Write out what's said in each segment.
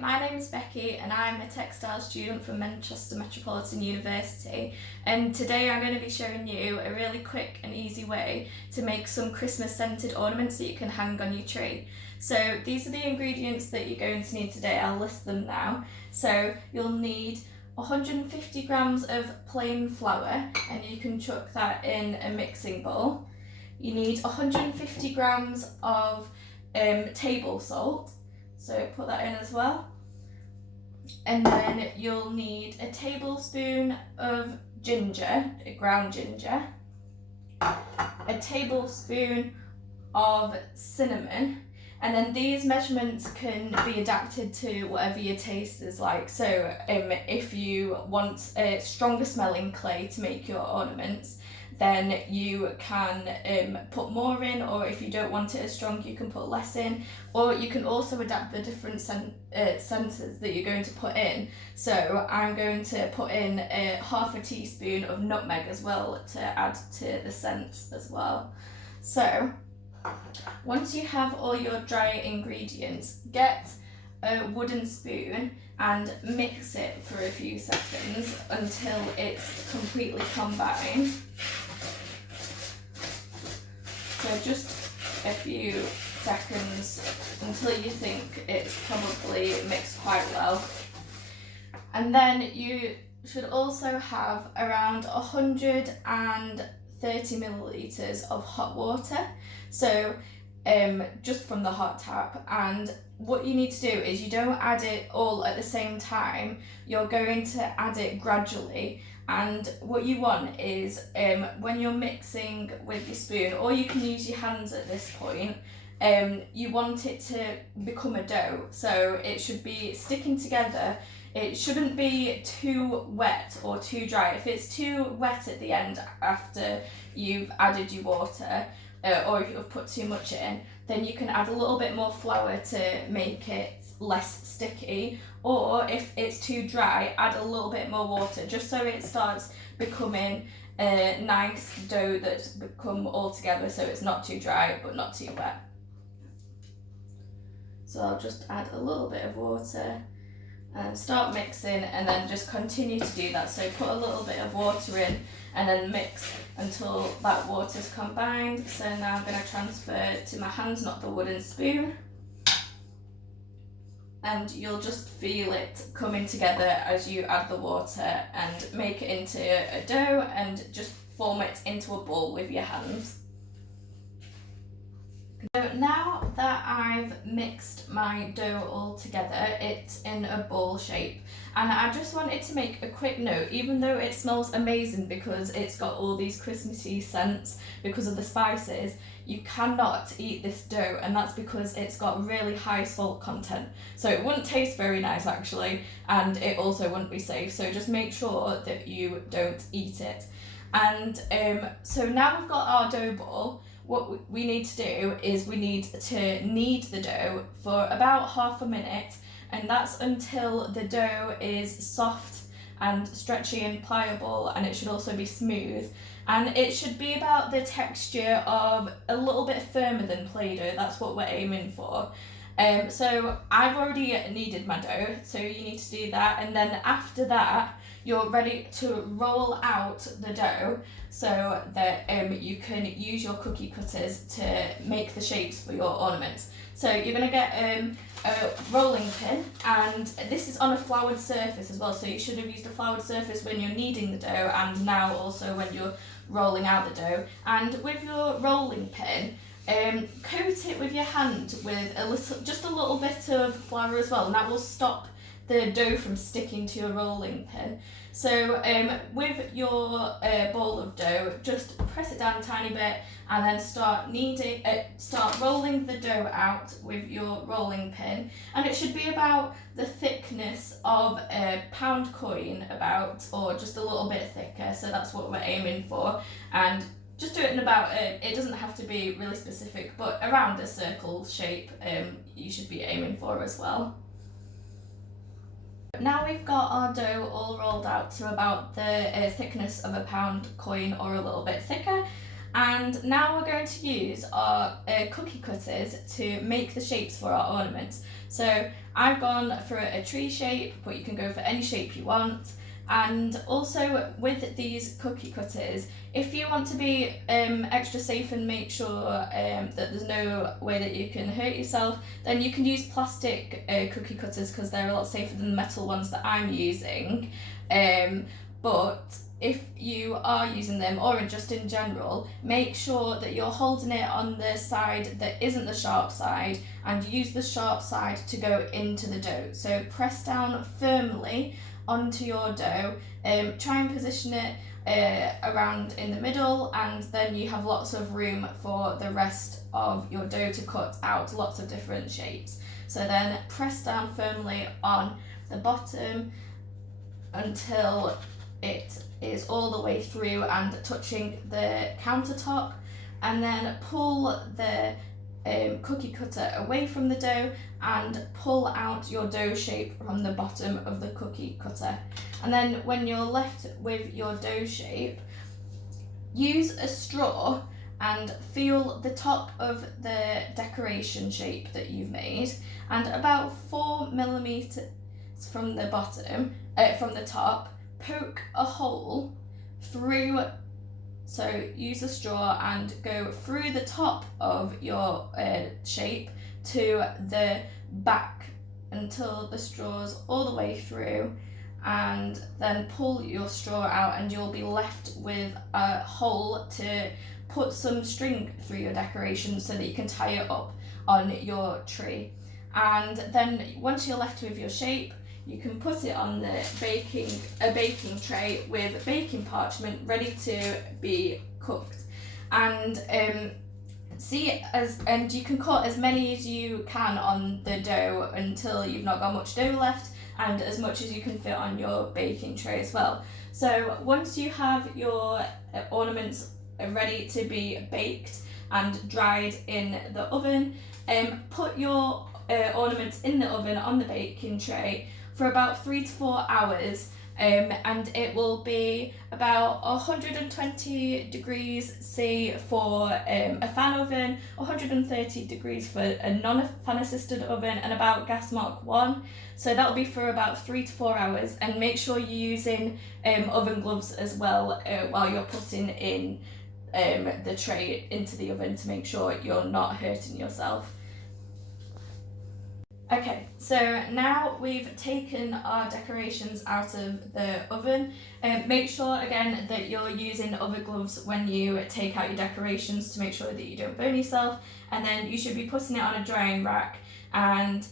My name is Becky and I'm a textile student from Manchester Metropolitan University, and today I'm going to be showing you a really quick and easy way to make some Christmas scented ornaments that you can hang on your tree. So these are the ingredients that you're going to need today. I'll list them now. So you'll need 150 grams of plain flour, and you can chuck that in a mixing bowl. You need 150 grams of table salt, so put that in as well. And then you'll need a tablespoon of ginger, ground ginger, a tablespoon of cinnamon, and then these measurements can be adapted to whatever your taste is like. So if you want a stronger smelling clay to make your ornaments, then you can put more in, or if you don't want it as strong, you can put less in, or you can also adapt the different scents that you're going to put in. So I'm going to put in half a teaspoon of nutmeg as well to add to the scents as well. So once you have all your dry ingredients, get a wooden spoon and mix it for a few seconds until it's completely combined. So just a few seconds until you think it's probably mixed quite well. And then you should also have around 130 millilitres of hot water. So just from the hot tap, and what you need to do is you don't add it all at the same time, you're going to add it gradually. And what you want is when you're mixing with your spoon, or you can use your hands at this point, you want it to become a dough, so it should be sticking together. It shouldn't be too wet or too dry. If it's too wet at the end after you've added your water, or if you've put too much in, then you can add a little bit more flour to make it less sticky, or if it's too dry, add a little bit more water, just so it starts becoming a nice dough that's become all together, so it's not too dry but not too wet. So I'll just add a little bit of water and start mixing, and then just continue to do that. So put a little bit of water in and then mix until that water's combined. So now I'm going to transfer it to my hands, not the wooden spoon. And you'll just feel it coming together as you add the water and make it into a dough, and just form it into a ball with your hands. So now that I've mixed my dough all together, it's in a ball shape, and I just wanted to make a quick note. Even though it smells amazing because it's got all these Christmassy scents because of the spices, you cannot eat this dough, and that's because it's got really high salt content. So it wouldn't taste very nice actually, and it also wouldn't be safe, so just make sure that you don't eat it. And so now we've got our dough ball. What we need to do is we need to knead the dough for about half a minute, and that's until the dough is soft and stretchy and pliable, and it should also be smooth, and it should be about the texture of a little bit firmer than Play-Doh. That's what we're aiming for. So I've already kneaded my dough, so you need to do that, and then after that you're ready to roll out the dough so that you can use your cookie cutters to make the shapes for your ornaments. So you're going to get a rolling pin, and this is on a floured surface as well, so you should have used a floured surface when you're kneading the dough, and now also when you're rolling out the dough. And with your rolling pin, coat it with your hand with just a little bit of flour as well, and that will stop the dough from sticking to your rolling pin. So with your ball of dough, just press it down a tiny bit, and then start rolling the dough out with your rolling pin, and it should be about the thickness of a pound coin, or just a little bit thicker. So that's what we're aiming for, and just do it in about it doesn't have to be really specific, but around a circle shape you should be aiming for as well. Now we've got our dough all rolled out to about the thickness of a pound coin or a little bit thicker. And now we're going to use our cookie cutters to make the shapes for our ornaments. So I've gone for a tree shape, but you can go for any shape you want. And also with these cookie cutters, if you want to be extra safe and make sure that there's no way that you can hurt yourself, then you can use plastic cookie cutters because they're a lot safer than the metal ones that I'm using. But if you are using them, or just in general, make sure that you're holding it on the side that isn't the sharp side, and use the sharp side to go into the dough. So press down firmly onto your dough, try and position it around in the middle, and then you have lots of room for the rest of your dough to cut out lots of different shapes. So then press down firmly on the bottom until it is all the way through and touching the countertop, and then pull the cookie cutter away from the dough and pull out your dough shape from the bottom of the cookie cutter. And then when you're left with your dough shape, use a straw and feel the top of the decoration shape that you've made, and about 4 millimeters from the bottom, from the top, poke a hole through. So use a straw and go through the top of your shape to the back until the straw's all the way through, and then pull your straw out and you'll be left with a hole to put some string through your decoration so that you can tie it up on your tree. And then once you're left with your shape, you can put it on the baking tray with baking parchment ready to be cooked. And and you can cut as many as you can on the dough until you've not got much dough left, and as much as you can fit on your baking tray as well. So once you have your ornaments ready to be baked and dried in the oven, put your ornaments in the oven on the baking tray for about 3 to 4 hours, and it will be about 120 degrees C for a fan oven, 130 degrees for a non-fan assisted oven, and about gas mark 1. So that'll be for about 3 to 4 hours, and make sure you're using oven gloves as well while you're putting in the tray into the oven to make sure you're not hurting yourself. Okay, so now we've taken our decorations out of the oven. Make sure again that you're using oven gloves when you take out your decorations to make sure that you don't burn yourself, and then you should be putting it on a drying rack and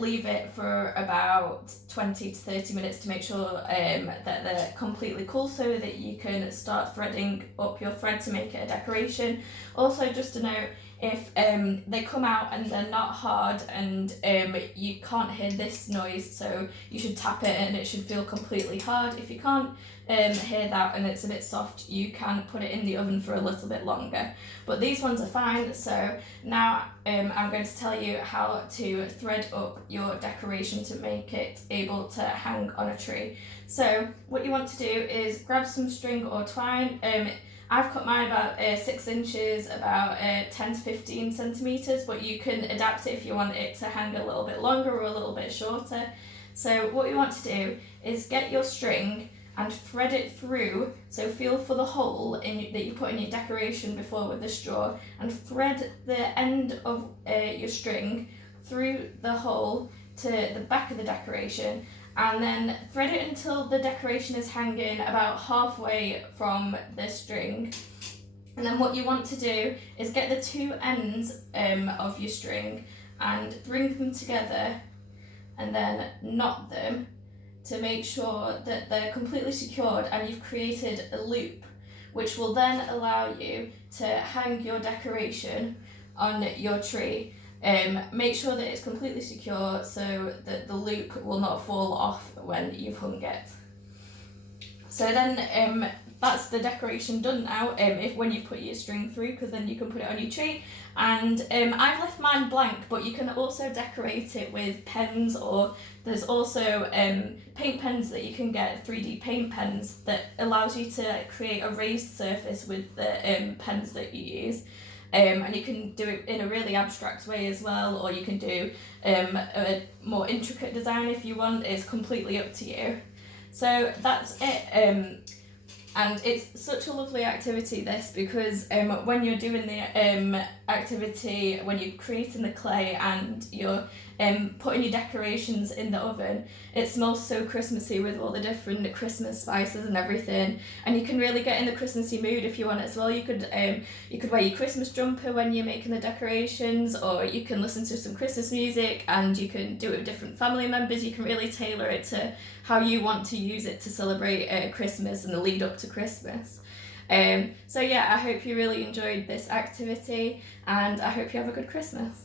leave it for about 20 to 30 minutes to make sure that they're completely cool so that you can start threading up your thread to make it a decoration. Also, just to note, if they come out and they're not hard and you can't hear this noise, so you should tap it and it should feel completely hard. If you can't hear that and it's a bit soft, you can put it in the oven for a little bit longer. But these ones are fine, so now I'm going to tell you how to thread up your decoration to make it able to hang on a tree. So what you want to do is grab some string or twine. I've cut mine about 6 inches, about 10 to 15 centimetres, but you can adapt it if you want it to hang a little bit longer or a little bit shorter. So what you want to do is get your string and thread it through, so feel for the hole that you put in your decoration before with the straw, and thread the end of your string through the hole to the back of the decoration, and then thread it until the decoration is hanging about halfway from the string. And then what you want to do is get the two ends of your string and bring them together and then knot them to make sure that they're completely secured and you've created a loop, which will then allow you to hang your decoration on your tree. Make sure that it's completely secure so that the loop will not fall off when you've hung it. So then that's the decoration done now, if when you put your string through, because then you can put it on your tree. And I've left mine blank, but you can also decorate it with pens, or there's also paint pens that you can get, 3D paint pens, that allows you to create a raised surface with the pens that you use. And you can do it in a really abstract way as well, or you can do a more intricate design if you want. It's completely up to you. So that's it. And it's such a lovely activity, this, because when you're doing the activity, when you're creating the clay and you're putting your decorations in the oven, it smells so Christmassy with all the different Christmas spices and everything, and you can really get in the Christmassy mood if you want as well. You could wear your Christmas jumper when you're making the decorations, or you can listen to some Christmas music, and you can do it with different family members. You can really tailor it to how you want to use it to celebrate Christmas and the lead up to Christmas. So yeah, I hope you really enjoyed this activity, and I hope you have a good Christmas.